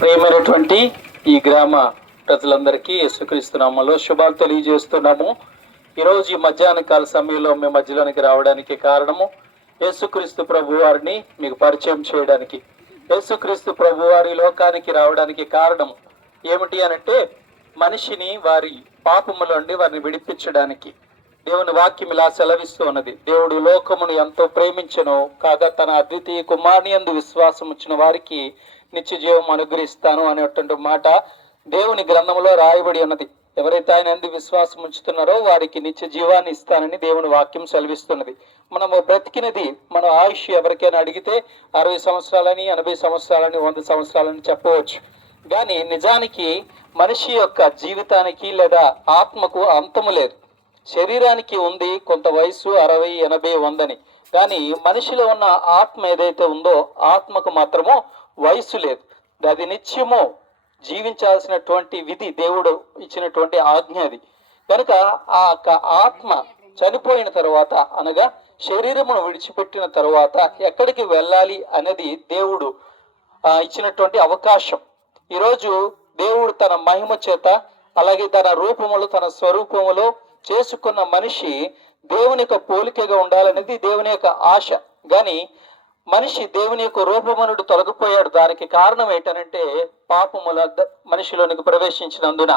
ప్రియమైనటువంటి ఈ గ్రామ ప్రజలందరికీ యేసుక్రీస్తు నామములో శుభాలు తెలియజేస్తున్నాము. ఈరోజు ఈ మధ్యాహ్న కాల సమయంలో మీ మధ్యలోనికి రావడానికి కారణము యేసుక్రీస్తు ప్రభు వారిని మీకు పరిచయం చేయడానికి. యేసుక్రీస్తు ప్రభు వారి లోకానికి రావడానికి కారణం ఏమిటి అనంటే మనిషిని వారి పాపముల నుండి వారిని విడిపించడానికి. దేవుని వాక్యం ఇలా సెలవిస్తూ ఉన్నది, దేవుడు లోకమును ఎంతో ప్రేమించెను కాగా తన అద్వితీయ కుమారుని యందు విశ్వాసం ఉంచిన వారికి నిత్య జీవం అనుగ్రహిస్తాను అనేటువంటి మాట దేవుని గ్రంథంలో రాయబడి ఉన్నది. ఎవరైతే ఆయన యందు విశ్వాసం ఉంచుతున్నారో వారికి నిత్య జీవాన్ని ఇస్తానని దేవుని వాక్యం సెలవిస్తున్నది. మనము బ్రతికినది మన ఆయుష్ ఎవరికైనా అడిగితే 60 సంవత్సరాలని 80 సంవత్సరాలని 100 సంవత్సరాలని చెప్పవచ్చు. కానీ నిజానికి మనిషి యొక్క జీవితానికి లేదా ఆత్మకు అంతము లేదు. శరీరానికి ఉంది కొంత వయసు 60, 80, 100 కానీ మనిషిలో ఉన్న ఆత్మ ఏదైతే ఉందో ఆత్మకు మాత్రము వయసు లేదు. అది నిత్యము జీవించాల్సినటువంటి విధి దేవుడు ఇచ్చినటువంటి ఆజ్ఞ అది. కనుక ఆ ఆత్మ చనిపోయిన తర్వాత అనగా శరీరమును విడిచిపెట్టిన తర్వాత ఎక్కడికి వెళ్ళాలి అనేది దేవుడు ఇచ్చినటువంటి అవకాశం. ఈరోజు దేవుడు తన మహిమ చేత అలాగే తన రూపములు తన స్వరూపములో చేసుకున్న మనిషి దేవుని యొక్క పోలికగా ఉండాలనేది దేవుని యొక్క ఆశ. కానీ మనిషి దేవుని యొక్క రూపమునుడు తొలగిపోయాడు. దానికి కారణం ఏంటనంటే పాపముల మనిషిలోనికి ప్రవేశించినందున.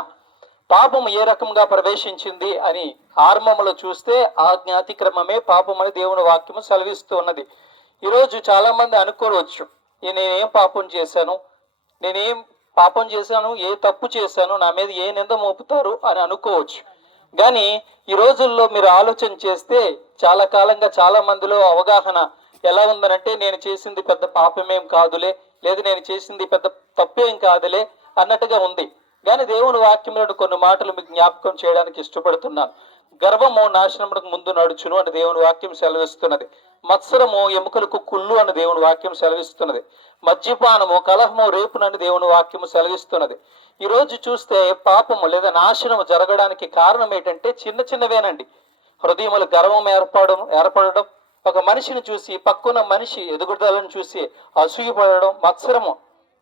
పాపము ఏ రకంగా ప్రవేశించింది అని ఆరంభంలో చూస్తే ఆజ్ఞాతిక్రమమే పాపమని దేవుని వాక్యము సెలవిస్తూ ఉన్నది. ఈరోజు చాలా మంది అనుకోవచ్చు, నేనేం పాపం చేశాను, నేనేం పాపం చేశాను, ఏ తప్పు చేశాను, నా మీద ఏ నింద మోపుతారు అని అనుకోవచ్చు. కానీ ఈ రోజుల్లో మీరు ఆలోచన చేస్తే చాలా కాలంగా చాలా మందిలో అవగాహన ఎలా ఉందనంటే నేను చేసింది పెద్ద పాపమేం కాదులే, లేదు నేను చేసింది పెద్ద తప్పేం కాదులే అన్నట్టుగా ఉంది. కానీ దేవుని వాక్యంలో కొన్ని మాటలు మీకు జ్ఞాపకం చేయడానికి ఇష్టపడుతున్నాను. గర్వము నాశనమునకు ముందు నడుచును అని దేవుని వాక్యం సెలవిస్తున్నది. మత్సరము ఎముకలకు కుళ్ళు అని దేవుని వాక్యం సెలవిస్తున్నది. మద్యపానము కలహము రేపునని దేవుని వాక్యము సెలవిస్తున్నది. ఈరోజు చూస్తే పాపము లేదా నాశనము జరగడానికి కారణం ఏంటంటే చిన్న చిన్నవేనండి. హృదయములు గర్వం ఏర్పడడం, ఒక మనిషిని చూసి పక్కన మనిషి ఎదుగుదలను చూసి అసూయపడడం, మత్సరము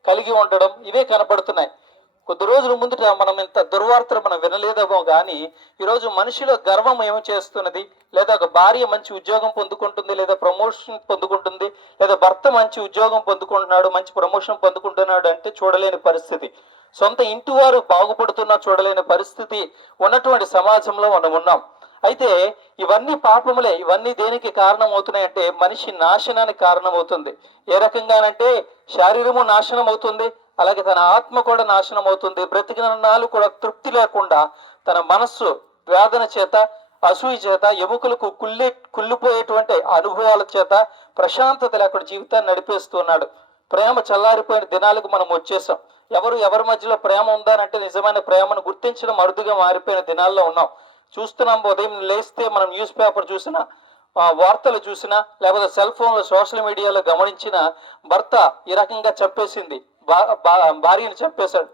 కలిగి ఉండడం, ఇవే కనపడుతున్నాయి. కొద్ది రోజుల ముందుట మనం ఇంత దుర్వార్తలు మనం వినలేదేమో కానీ ఈరోజు మనిషిలో గర్వం ఏమి చేస్తున్నది, లేదా ఒక భార్య మంచి ఉద్యోగం పొందుకుంటుంది, లేదా ప్రమోషన్ పొందుకుంటుంది, లేదా భర్త మంచి ఉద్యోగం పొందుకుంటున్నాడు, మంచి ప్రమోషన్ పొందుకుంటున్నాడు అంటే చూడలేని పరిస్థితి. సొంత ఇంటి వారు బాగుపడుతున్నా చూడలేని పరిస్థితి ఉన్నటువంటి సమాజంలో మనం ఉన్నాం. అయితే ఇవన్నీ పాపములే. ఇవన్నీ దేనికి కారణం అవుతున్నాయంటే మనిషి నాశనానికి కారణమవుతుంది. ఏ రకంగానంటే శరీరము నాశనం అవుతుంది, అలాగే తన ఆత్మ కూడా నాశనం అవుతుంది. బ్రతికిన నాళ్ళు కూడా తృప్తి లేకుండా తన మనస్సు వేదన చేత అసూయ చేత ఎముకలకు కుళ్ళిపోయేటువంటి అనుభవాల చేత ప్రశాంతత లేకుండా జీవితాన్ని నడిపేస్తున్నాడు. ప్రేమ చల్లారిపోయిన దినాలకు మనం వచ్చేసాం. ఎవరి మధ్యలో ప్రేమ ఉందానంటే నిజమైన ప్రేమను గుర్తించడం అరుదుగా మారిపోయిన దినాల్లో ఉన్నాం. చూస్తున్నాం, ఉదయం లేస్తే మనం న్యూస్ పేపర్ చూసినా, వార్తలు చూసినా, లేకపోతే సెల్ ఫోన్లో సోషల్ మీడియాలో గమనించిన భర్త ఈ రకంగా చంపేసింది, భార్యను చంపేశాడు,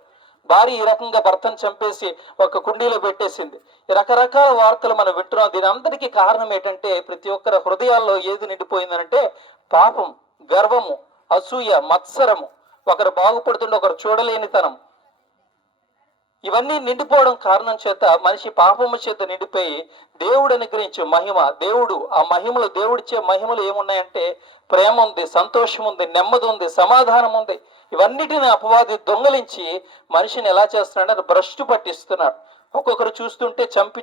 భార్య ఈ రకంగా భర్తను చంపేసి ఒక కుండీలో పెట్టేసింది. రకరకాల వార్తలు మనం వింటున్నాం. దీని అందరికీ కారణం ఏంటంటే ప్రతి ఒక్కరి హృదయాల్లో ఏది నిండిపోయిందనంటే పాపం, గర్వము, అసూయ, మత్సరము, ఒకరు బాగుపడుతుంటే ఒకరు చూడలేనితనం, ఇవన్నీ నిండిపోవడం కారణం చేత మనిషి పాపము చేత నిండిపోయి దేవుడు అనుగ్రహించే మహిమ, ఆ మహిమలు దేవుడిచ్చే మహిమలు ఏమున్నాయంటే ప్రేమ ఉంది, సంతోషం ఉంది, నెమ్మది ఉంది, సమాధానం ఉంది. ఇవన్నిటిని అపవాది దొంగలించి మనిషిని ఎలా చేస్తున్నాడు, భ్రష్టు పట్టిస్తున్నాడు. ఒక్కొక్కరు చూస్తుంటే చంపి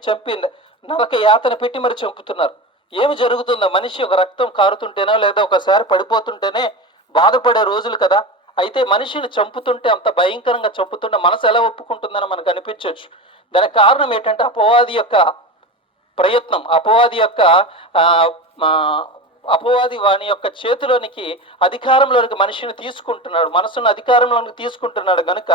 నరక యాతన పెట్టి మరి చంపుతున్నారు. ఏమి జరుగుతుందో, మనిషి ఒక రక్తం కారుతుంటేనో లేదా ఒకసారి పడిపోతుంటేనే బాధపడే రోజులు కదా. అయితే మనిషిని చంపుతుంటే, అంత భయంకరంగా చంపుతుంటే మనసు ఎలా ఒప్పుకుంటుందని మనకు అనిపించవచ్చు. దానికి కారణం ఏంటంటే అపవాది యొక్క ప్రయత్నం, అపవాది వాని యొక్క చేతిలోనికి అధికారంలోనికి మనిషిని తీసుకుంటున్నాడు, మనసును అధికారంలోనికి తీసుకుంటున్నాడు. కనుక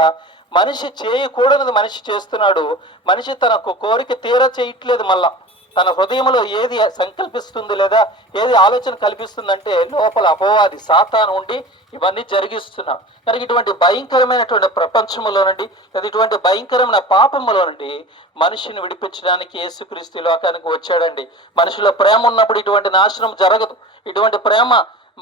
మనిషి చేయకూడనిది మనిషి చేస్తున్నాడు. మనిషి తన కోరిక తీరా చేయట్లేదు. మళ్ళా తన హృదయంలో ఏది సంకల్పిస్తుంది లేదా ఏది ఆలోచన కల్పిస్తుందంటే లోపల అపవాది సాతాను ఉండి ఇవన్నీ జరిగిస్తున్నాడు. కనుక ఇటువంటి భయంకరమైనటువంటి ప్రపంచంలో నుండి లేదా ఇటువంటి భయంకరమైన పాపములో నుండి మనిషిని విడిపించడానికి యేసుక్రీస్తు లోకానికి వచ్చాడండి. మనిషిలో ప్రేమ ఉన్నప్పుడు ఇటువంటి నాశనం జరగదు. ఇటువంటి ప్రేమ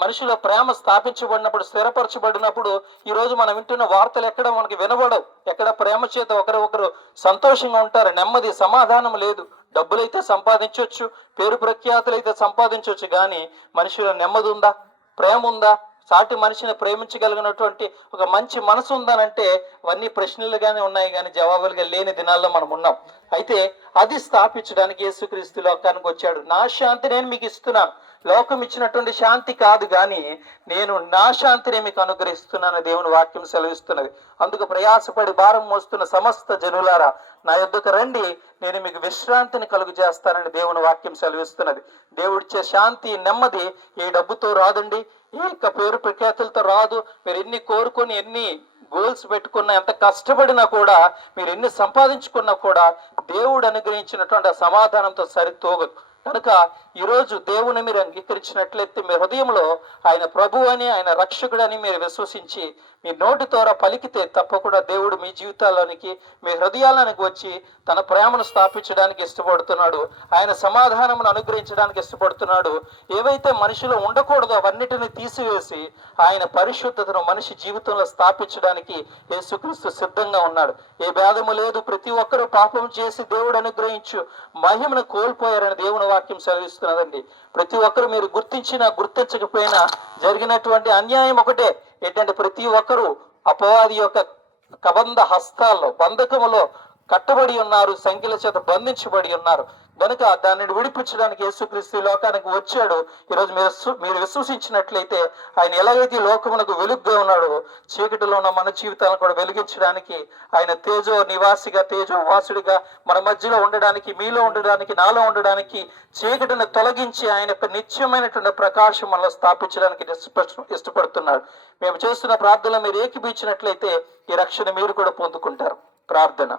మనిషిలో ప్రేమ స్థాపించబడినప్పుడు, స్థిరపరచబడినప్పుడు ఈరోజు మనం వింటున్న వార్తలు ఎక్కడ మనకి వినబడవు. ఎక్కడ ప్రేమ చేత ఒకరు సంతోషంగా ఉంటారు. నెమ్మది, సమాధానం లేదు. డబ్బులైతే సంపాదించవచ్చు, పేరు ప్రఖ్యాతులు అయితే సంపాదించవచ్చు, కానీ మనిషిలో నెమ్మది ఉందా, ప్రేమ ఉందా, సాటి మనిషిని ప్రేమించగలిగినటువంటి ఒక మంచి మనసు ఉందనంటే అవన్నీ ప్రశ్నలుగానే ఉన్నాయి, కానీ జవాబులుగా లేని దినాల్లో మనం ఉన్నాం. అయితే అది స్థాపించడానికి యేసుక్రీస్తు లోకానికి వచ్చాడు. నా శాంతి నేను మీకు ఇస్తున్నాను, లోకం ఇచ్చినటువంటి శాంతి కాదు, కానీ నేను నా శాంతిని మీకు అనుగ్రహిస్తున్నాను దేవుని వాక్యం సెలవిస్తున్నది. అందుకు ప్రయాసపడి భారం మోస్తున్న సమస్త జనులారా నా యొద్దకు రండి, నేను మీకు విశ్రాంతిని కలుగు చేస్తానని దేవుని వాక్యం సెలవిస్తున్నది. దేవుడిచ్చే శాంతి, నెమ్మది ఏ డబ్బుతో రాదండి, ఏ పేరు ప్రఖ్యాతులతో రాదు. మీరు ఎన్ని కోరుకొని, ఎన్ని గోల్స్ పెట్టుకున్నా, ఎంత కష్టపడినా కూడా, మీరు ఎన్ని సంపాదించుకున్నా కూడా దేవుడు అనుగ్రహించినటువంటి ఆ సమాధానంతో సరితూగదు. కనుక ఈరోజు దేవుని మీరు అంగీకరించినట్లయితే మీ హృదయంలో ఆయన ప్రభు అని, ఆయన రక్షకుడు అని మీరు విశ్వసించి మీ నోటి ద్వారా పలికితే తప్పకుండా దేవుడు మీ జీవితాల్లోనికి, మీ హృదయాలకు వచ్చి తన ప్రేమను స్థాపించడానికి ఇష్టపడుతున్నాడు. ఆయన సమాధానమును అనుగ్రహించడానికి ఇష్టపడుతున్నాడు. ఏవైతే మనిషిలో ఉండకూడదో అవన్నిటిని తీసివేసి ఆయన పరిశుద్ధతను మనిషి జీవితంలో స్థాపించడానికి యేసుక్రీస్తు సిద్ధంగా ఉన్నాడు. ఏ భేదము లేదు. ప్రతి ఒక్కరూ పాపం చేసి దేవుడు అనుగ్రహించు మహిమను కోల్పోయారని దేవుని వాక్యం సెలవిస్తున్నదండి. ప్రతి ఒక్కరు మీరు గుర్తించినా గుర్తించకపోయినా జరిగినటువంటి అన్యాయం ఒకటే ఏంటంటే, ప్రతి ఒక్కరూ అపవాది యొక్క కబంధ హస్తాల్లో, బంధకములో కట్టబడి ఉన్నారు, సంఖ్యల చేత బంధించబడి ఉన్నారు. కనుక దానిని విడిపించడానికి యేసుక్రీస్తు లోకానికి వచ్చాడు. ఈరోజు మీరు విశ్వసించినట్లయితే ఆయన ఎలాగైతే లోకమునకు వెలుగుగా ఉన్నాడో, చీకటిలో ఉన్న మన జీవితాలను కూడా వెలిగించడానికి ఆయన తేజో నివాసిగా, తేజో వాసుడిగా మన మధ్యలో ఉండడానికి, మీలో ఉండడానికి, నాలో ఉండడానికి, చీకటిని తొలగించి ఆయన యొక్క నిత్యమైనటువంటి ప్రకాశం మనలో స్థాపించడానికి ఇష్టపడుతున్నాడు. మేము చేస్తున్న ప్రార్థనలో మీరు ఏకీభవించినట్లయితే ఈ రక్షణ మీరు కూడా పొందుకుంటారు. ప్రార్థన.